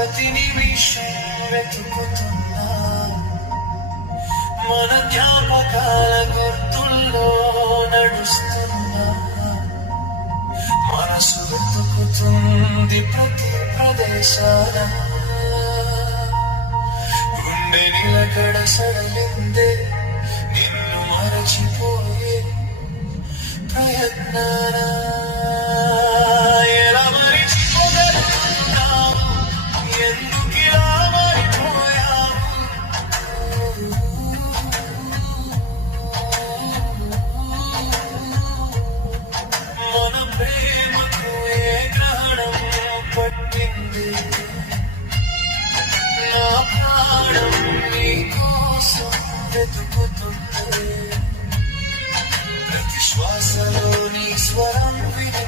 ప్రతి నిమిషం వెతుకుతున్నా మన జ్ఞాపకాల గుర్తుల్లో నడుస్తున్నా మనసు వెతుకుతుంది ప్రతి ప్రదేశాన గుండె నిలకడ సడలిందే నిన్ను మరచిపోయే ప్రయత్నానా ప్రేమకు ఏ గ్రహణం పట్టింది నా ప్రాణం నీ కోసం వెతుకుతుంది ప్రతి శ్వాసలో నీ స్వరం విని